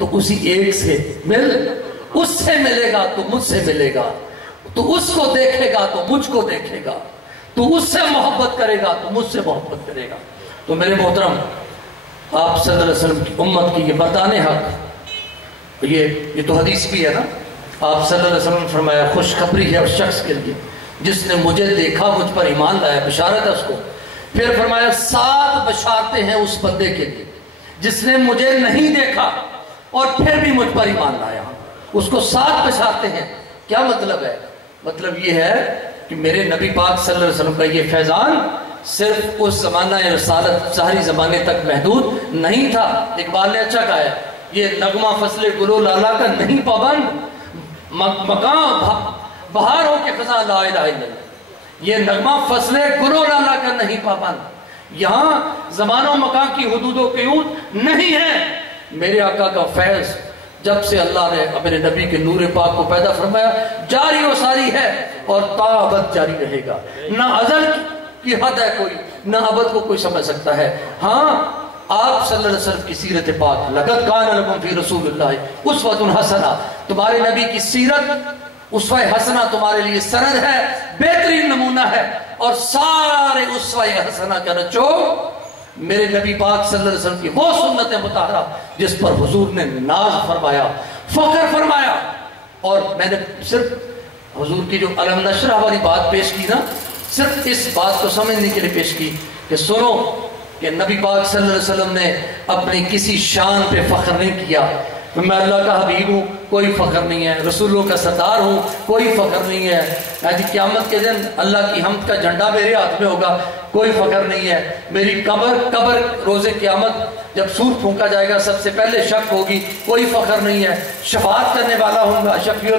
تو اسی ایک سے مل، اس سے ملے گا تو مجھ سے ملے گا، تو اس کو دیکھے گا تو مجھ کو دیکھے گا، تو اس سے محبت کرے گا تو مجھ سے محبت کرے گا۔ تو میرے محترم، آپ صلی اللہ علیہ وسلم کی امت کی یہ مردان حق، یہ تو حدیث بھی ہے نا، آپ صلی اللہ علیہ وسلم نے فرمایا خوشخبری ہے اس شخص کے لیے جس نے مجھے دیکھا، مجھ پر ایمان لایا، بشارت ہے اس کو۔ پھر فرمایا 7 بشارتیں ہیں اس بندے کے لیے جس نے مجھے نہیں دیکھا اور پھر بھی مجھ پر ایمان لایا، اس کو 7 بشارتیں ہیں۔ کیا مطلب ہے؟ مطلب یہ ہے کہ میرے نبی پاک صلی اللہ علیہ وسلم کا یہ فیضان صرف اس زمانہ رسالت ظاہری زمانے تک محدود نہیں تھا۔ اقبال نے اچھا کہا ہے، یہ نغمہ فصل گل و لالا کا نہیں پابند، مقام بہار ہو کے خزاں لا الہ الا اللہ۔ یہ نغمہ فصل گل و لالا کا نہیں پابند، یہاں زمان و مکان کی حدود و قیود نہیں ہے۔ میرے آقا کا فیض جب سے اللہ نے اپنے نبی کے نور پاک کو پیدا فرمایا جاری و ساری ہے اور تا ابد جاری رہے گا۔ نہ ازل کی حد ہے کوئی، نہ ابد کو کوئی سمجھ سکتا ہے۔ ہاں، آپ صلی اللہ علیہ وسلم کی سیرت پاک، لقد کان لکم فی رسول اللہ اسوۃ حسنہ، تمہارے نبی کی سیرت اسوہ حسنہ تمہارے لیے سند ہے، بہترین نمونہ ہے، اور سارے اسوہ حسنہ کا نچوڑ میرے نبی پاک صلی اللہ علیہ وسلم کی وہ سنت مطہرہ جس پر حضور نے ناز فرمایا، فخر فرمایا۔ اور میں نے صرف حضور کی جو علم نشرہ والی بات پیش کی نا، صرف اس بات کو سمجھنے کے لیے پیش کی کہ سنو کہ نبی پاک صلی اللہ علیہ وسلم نے اپنی کسی شان پہ فخر نہیں کیا۔ میں اللہ کا حبیب ہوں، کوئی فخر نہیں ہے، رسولوں کا سردار ہوں، کوئی فخر نہیں ہے، قیامت کے دن اللہ کی حمد کا جھنڈا میرے ہاتھ میں ہوگا، کوئی فخر نہیں ہے، میری قبر روز قیامت جب سور پھونکا جائے گا سب سے پہلے شک ہوگی، کوئی فخر نہیں ہے، شفاعت کرنے والا ہوں گا، شفیع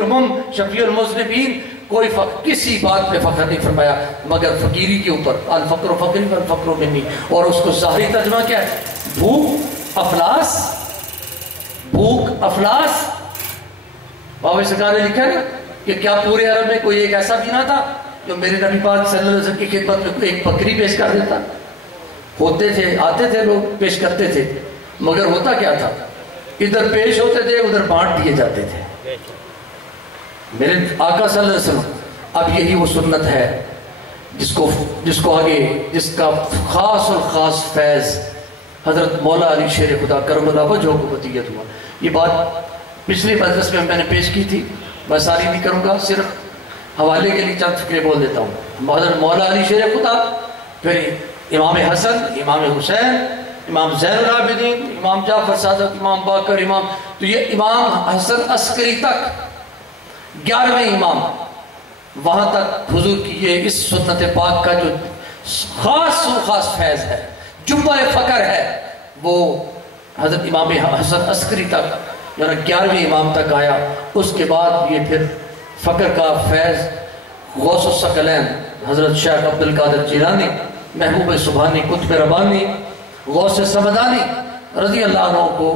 المذنبین، کوئی کسی بات پہ فخر نہیں فرمایا مگر فقیری کے اوپر، الفقر فقری والفقر منی۔ اور اس کو ظاہری ترجمہ کیا ہے؟ بھوک افلاس۔ بابا سرکار نے لکھا ہے کہ کیا پورے عرب میں کوئی ایک ایسا بھی نہ تھا جو میرے نبی پاک صلی اللہ علیہ وسلم کی خدمت میں ایک بکری پیش کر دیتا؟ ہوتے تھے، آتے تھے لوگ، پیش کرتے تھے، مگر ہوتا کیا تھا؟ ادھر پیش ہوتے تھے، ادھر بانٹ دیے جاتے تھے۔ میرے آقا صلی اللہ علیہ وسلم، اب یہی وہ سنت ہے جس کو آگے، جس کا خاص اور خاص فیض حضرت مولا علی شیر خدا کرم اللہ وجہہ کو عطیت ہوا۔ یہ بات پچھلی مجلس میں نے پیش کی تھی، میں ساری نہیں کروں گا، صرف حوالے کے لیے چند فکرے بول دیتا ہوں۔ حضرت مولا علی شیر خدا، پھر امام حسن، امام حسین، امام زین العابدین، امام جعفر صادق، امام باقر، تو یہ امام حسن عسکری تک 11ویں امام، وہاں تک حضور کی یہ اس سنت پاک کا جو خاص فیض ہے، جبہ فقر ہے، وہ حضرت امام حسن عسکری تک، یعنی 11ویں امام تک آیا۔ اس کے بعد یہ پھر فقر کا فیض غوث الثقلین حضرت شیخ عبد القادر جیلانی، محبوب سبحانی، قطب ربانی، غوث سمدانی رضی اللہ عنہ کو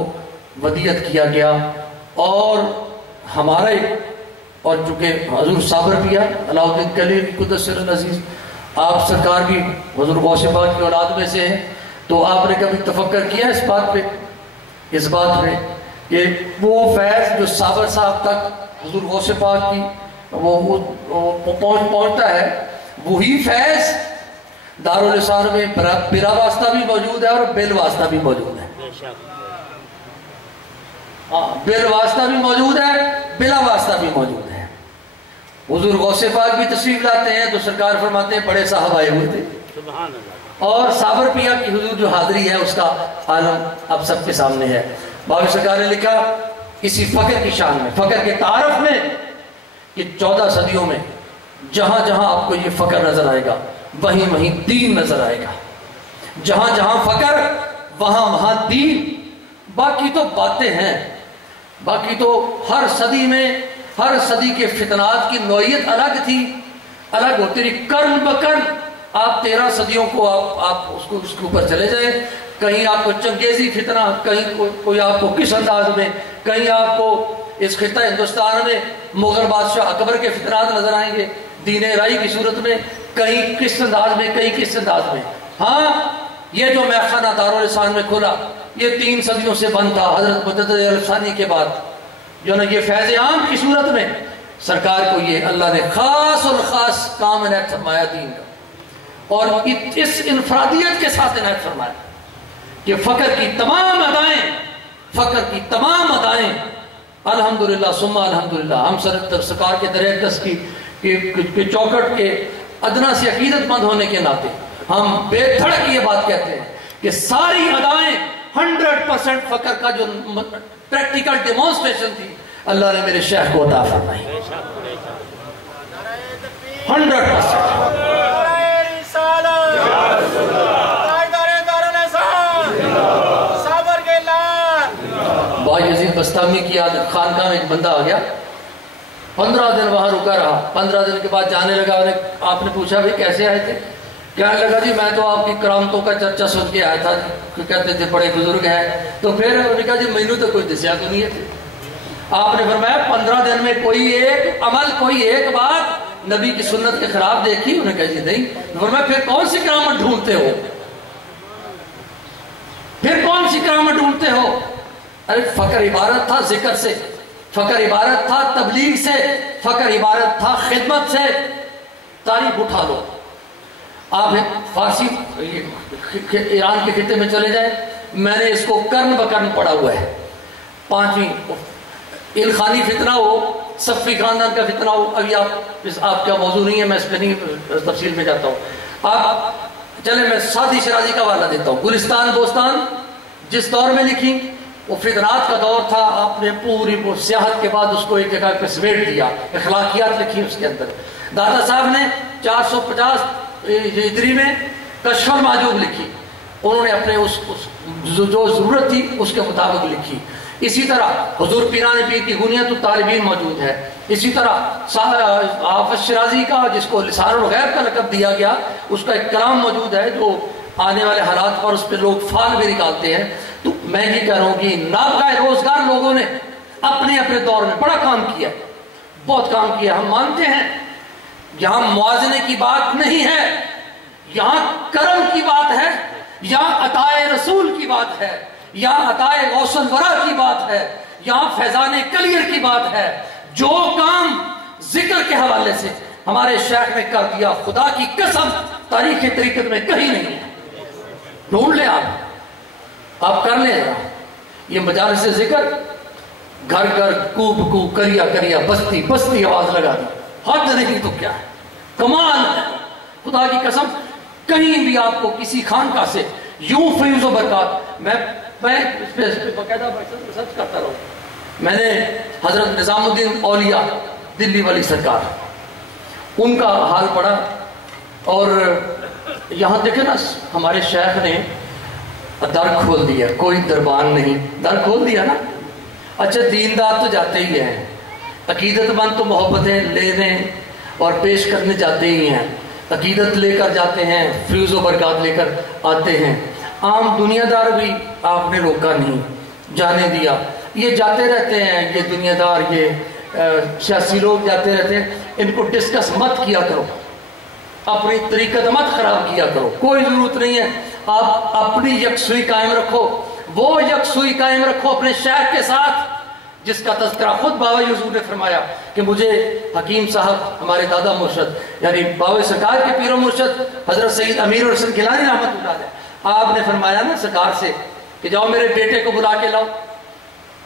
ودیت کیا گیا۔ اور ہمارے، اور چونکہ حضور صابر بھی ہے، علاء الدین کلیل قدس سر العزیز، آپ سرکار بھی حضور غوث پاک کی اولاد میں سے ہیں، تو آپ نے کبھی تفکر کیا اس بات پہ کہ وہ فیض جو صابر صاحب تک حضور غوث پاک کی وہ پہنچتا ہے، وہی فیض دارالاسار میں بلا واسطہ بھی موجود ہے اور بل واسطہ بھی موجود ہے۔ بل واسطہ بھی موجود ہے، بلا واسطہ بھی موجود ہے۔ حضور غوث پاک بھی تشریف لاتے ہیں تو سرکار فرماتے ہیں بڑے صاحب آئے ہوئے تھے، اور صابر پیا کی حضور جو حاضری ہے اس کا عالم اب سب کے سامنے ہے۔ بابا سرکار نے لکھا اسی فقر کی شان میں، فقر کے تعارف میں، کہ 14 صدیوں میں جہاں جہاں آپ کو یہ فقر نظر آئے گا وہیں وہیں دین نظر آئے گا، جہاں جہاں فقر وہاں وہاں دین۔ باقی تو باتیں ہیں، باقی تو ہر صدی میں، ہر صدی کے فتنات کی نوعیت الگ تھی، الگ ہوتی رہی، قرن بقرن۔ آپ 13 صدیوں کو آپ اس کے اوپر چلے جائیں، کہیں آپ کو چنگیزی فتنہ، کہیں کوئی آپ کو کس انداز میں، کہیں آپ کو اس خطہ ہندوستان میں مغل بادشاہ اکبر کے فتنات نظر آئیں گے دین رائی کی صورت میں، کہیں کس انداز میں، کہیں کس انداز میں۔ ہاں، یہ جو میخانہ دارالاسان میں کھلا، یہ 3 صدیوں سے بند تھا. حضرت مجدد ثانی کے بعد جو نا یہ فیض عام کی صورت میں سرکار کو یہ اللہ نے خاص اور خاص کام عنایت فرمایا دین کا, اور اس انفرادیت کے ساتھ عنایت فرمایا کہ فقر کی تمام ادائیں الحمدللہ ثم الحمدللہ. ہم سرکار کے در اقدس کی چوکٹ کے ادنا سے عقیدت مند ہونے کے ناطے ہم بے دھڑک یہ بات کہتے ہیں کہ ساری ادائیں 100% فقر کا جو پریکٹیکل ڈیمونسٹریشن تھی اللہ نے میرے شیخ کو عطا فرمائی. 100%. بھائی یزید بستامی کی خانقاہ میں ایک بندہ آ گیا, 15 دن وہاں رکا رہا. 15 دن کے بعد جانے لگا. آپ نے پوچھا بھی کیسے آئے تھے؟ کہنے لگا جی میں تو آپ کی کرامتوں کا چرچا سن کے آیا تھا, کہتے تھے بڑے بزرگ ہیں. تو پھر انہوں نے کہا جی مینو تو کوئی دسیا تو نہیں ہے. آپ نے فرمایا 15 دن میں کوئی ایک عمل, کوئی ایک بات نبی کی سنت کے خلاف دیکھی؟ انہوں نے کہا جی نہیں. فرمایا پھر کون سی کرامت ڈھونڈتے ہو؟ پھر کون سی کرامت ڈھونڈتے ہو؟ ارے فقر عبارت تھا ذکر سے, فقر عبارت تھا تبلیغ سے, فقر عبارت تھا خدمت سے. تاریخ اٹھا لو. آپ فارسی ایران کے خطے میں چلے جائیں, میں نے اس کو کرن بکرن پڑھا ہوا ہے. 5ویں الخانی فتنہ ہو, صفی خاندان کا فتنہ ہو, ابھی آپ کا موضوع نہیں ہے, میں اس پہ نہیں تفصیل میں جاتا ہوں. آپ چلیں میں سعدی شرازی کا حوالہ دیتا ہوں. گلستان بوستان جس دور میں لکھی وہ فتنات کا دور تھا. آپ نے پوری سیاحت کے بعد اس کو ایک جگہ پہ سمیٹ دیا, اخلاقیات لکھی اس کے اندر. دادا صاحب نے 450 ہجری میں کشف المحجوب لکھی. انہوں نے اپنے جو ضرورت تھی اس کے مطابق لکھی. اسی طرح حضور پیران پیر کی غنیت الطالبین موجود ہے. اسی طرح حافظ شرازی کا جس کو لسان الغیب کا لقب دیا گیا اس کا ایک کلام موجود ہے جو آنے والے حالات پر اس پہ لوگ فال بھی نکالتے ہیں. تو میں یہ کہہ رہا ہوں کہ نابغہ روزگار لوگوں نے اپنے اپنے دور میں بڑا کام کیا, بہت کام کیا. ہم مانتے ہیں یہاں موازنے کی بات نہیں ہے, یہاں کرم کی بات ہے, یہاں عطائے رسول کی بات ہے, یہاں عطائے غوث الورا کی بات ہے, یہاں فیضان کلیر کی بات ہے. جو کام ذکر کے حوالے سے ہمارے شیخ نے کر دیا خدا کی قسم تاریخ طریقت میں کہیں نہیں ہے. ڈھونڈ لیں آپ کر لیں. یہ مجالس ذکر گھر گھر کوب کو کریا کریا بستی بستی آواز لگا دی, حد نہیں تو کیا ہے, کمال ہے خدا کی قسم. کہیں بھی آپ کو کسی خانقاہ سے یوں فیض و برکات, میں اس پہ باقاعدہ سرچ کرتا رہوں. میں نے حضرت نظام الدین اولیاء دلی والی سرکار ان کا حال پڑھا, اور یہاں دیکھیں نا ہمارے شیخ نے در کھول دیا, کوئی دربان نہیں, در کھول دیا نا. اچھا دیندار تو جاتے ہی ہیں, عقیدت مند تو محبتیں لینے اور پیش کرنے جاتے ہی ہیں, عقیدت لے کر جاتے ہیں, فیض و برکات لے کر آتے ہیں. عام دنیا دار بھی آپ نے روکا نہیں, جانے دیا. یہ جاتے رہتے ہیں, یہ دنیا دار, یہ سیاسی لوگ جاتے رہتے ہیں. ان کو ڈسکس مت کیا کرو, اپنی طریقت مت خراب کیا کرو, کوئی ضرورت نہیں ہے. آپ اپنی یکسوئی قائم رکھو, وہ یکسوئی قائم رکھو اپنے شیخ کے ساتھ جس کا تذکرہ خود بابا حضور نے فرمایا کہ مجھے حکیم صاحب ہمارے دادا مرشد یعنی بابا سرکار کے پیر و مرشد حضرت سید امیر الحسن گیلانی رحمۃ اللہ علیہ, آپ نے فرمایا نا سرکار سے کہ جاؤ میرے بیٹے کو بلا کے لاؤ,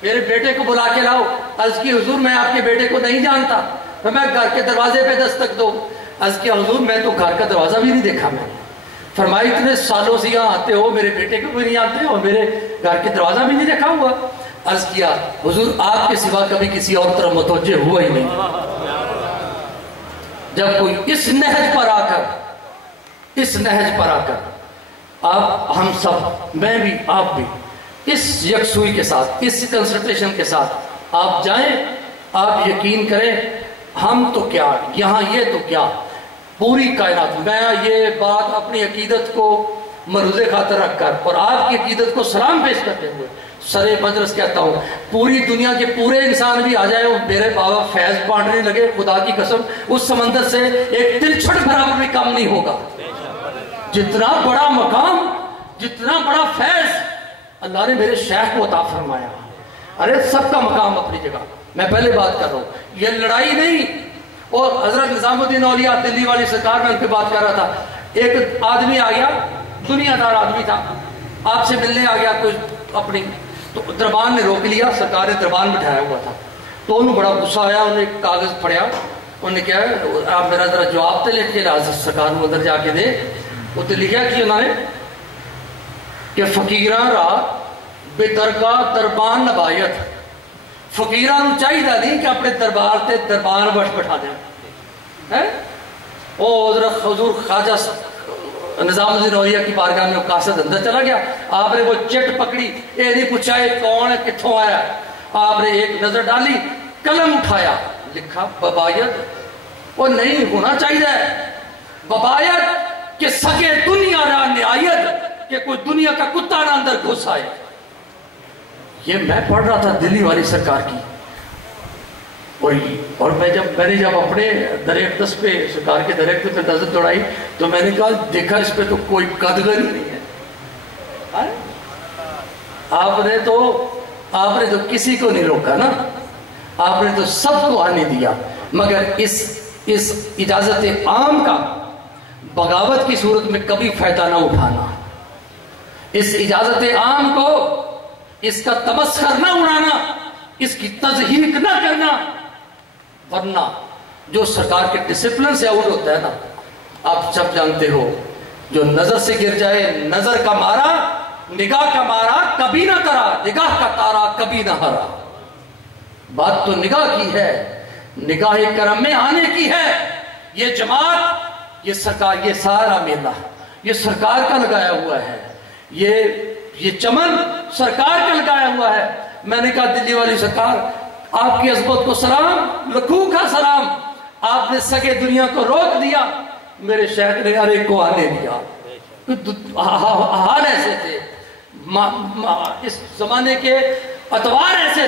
میرے بیٹے کو بلا کے لاؤ. عرض کی حضور میں آپ کے بیٹے کو نہیں جانتا, میں گھر کے دروازے پہ دستک دو. عرض کی حضور میں تو گھر کا دروازہ بھی نہیں دیکھا. میں فرمائی اتنے سالوں سے یہاں آتے ہو, میرے بیٹے کو بھی نہیں آتے اور میرے گھر کے دروازہ بھی نہیں دیکھا ہوا. عرض کیا حضور آپ کے سوا کبھی کسی اور طرف متوجہ ہوا ہی نہیں. جب کوئی اس نہج پر آ کر آپ ہم سب, میں بھی آپ بھی, اس یکسوئی کے ساتھ, اس کنسنٹریشن کے ساتھ آپ جائیں, آپ یقین کریں ہم تو کیا یہاں, یہ تو کیا پوری کائنات. میں یہ بات اپنی عقیدت کو مروز خاطر رکھ کر اور آپ کی عقیدت کو سلام پیش کرتے ہوئے سرے مجلس کہتا ہوں, پوری دنیا کے پورے انسان بھی آ جائے اور میرے بابا فیض بانٹنے لگے, خدا کی قسم اس سمندر سے ایک دل چھٹ برابر بھی کم نہیں ہوگا. جتنا بڑا مقام, جتنا بڑا فیض اللہ نے میرے شیخ کو عطا فرمایا. ارے سب کا مقام اپنی جگہ. میں پہلے بات کر رہا ہوں, یہ لڑائی نہیں. اور حضرت نظام الدین اولیاء دلی والی سرکار میں ان پہ بات کر رہا تھا. ایک آدمی آ گیا, دنیا دار آدمی تھا, آپ سے ملنے آ گیا کوئی اپنی, تو دربان نے روک لیا, سرکار نے دربان بٹھایا ہوا تھا. تو انہوں بڑا غصہ آیا, انہوں نے کاغذ پڑھیا, انہوں نے کیا آپ میرا ذرا جواب تے لکھ کے سرکار کو اندر جا کے دے. وہ تو لکھا کہ انہوں نے کہ فقیراں را بے درگاہ دربان نبایت. فقیراں چاہیے نہیں کہ اپنے دربار تے دربان بٹھا دیں. او حضور خواجہ نظام الدین اولیاء کی بارگاہ میں قاصد اندر چلا گیا, آپ نے وہ چٹ پکڑی, یہ نہیں پوچھا یہ کون ہے کتھوں آیا, آپ نے ایک نظر ڈالی, قلم اٹھایا, لکھا ببایت. وہ نہیں ہونا چاہیے ببایت کہ سگے دنیا را نہایت, کہ کوئی دنیا کا کتا نہ اندر گھس آئے. یہ میں پڑھ رہا تھا دلی والی سرکار کی, اور میں نے جب اپنے ڈائریکٹرس پہ سرکار کے ڈائریکٹر پہ نظر دوڑائی تو میں نے کہا دیکھا اس پہ تو کوئی قدغن ہی نہیں ہے. آپ نے تو کسی کو نہیں روکا نا, آپ نے تو سب کو آنے دیا. مگر اس اجازت عام کا بغاوت کی صورت میں کبھی فائدہ نہ اٹھانا. اس اجازت عام کو اس کا تمسخر نہ اڑانا, اس کی تضحیق نہ کرنا, ورنہ جو سرکار کے ڈسپلن سے آؤٹ ہوتا ہے نا, آپ سب جانتے ہو, جو نظر سے گر جائے نظر کا مارا, نگاہ کا مارا کبھی نہ کرا, نگاہ کا تارا کبھی نہ ہرا. بات تو نگاہ کی ہے, نگاہ کرم میں آنے کی ہے. یہ جماعت, یہ سرکار, یہ سارا میلہ یہ سرکار کا لگایا ہوا ہے. یہ چمن سرکار کا لگایا ہوا ہے. میں نے کہا دلی والی سرکار, آپ کی عظمت کو سلام, لکھوں کا سلام. آپ نے سگے دنیا کو روک دیا, میرے شیخ نے ہر ایک کو آنے دیا. حال ایسے تھے, اس زمانے کے اتوار ایسے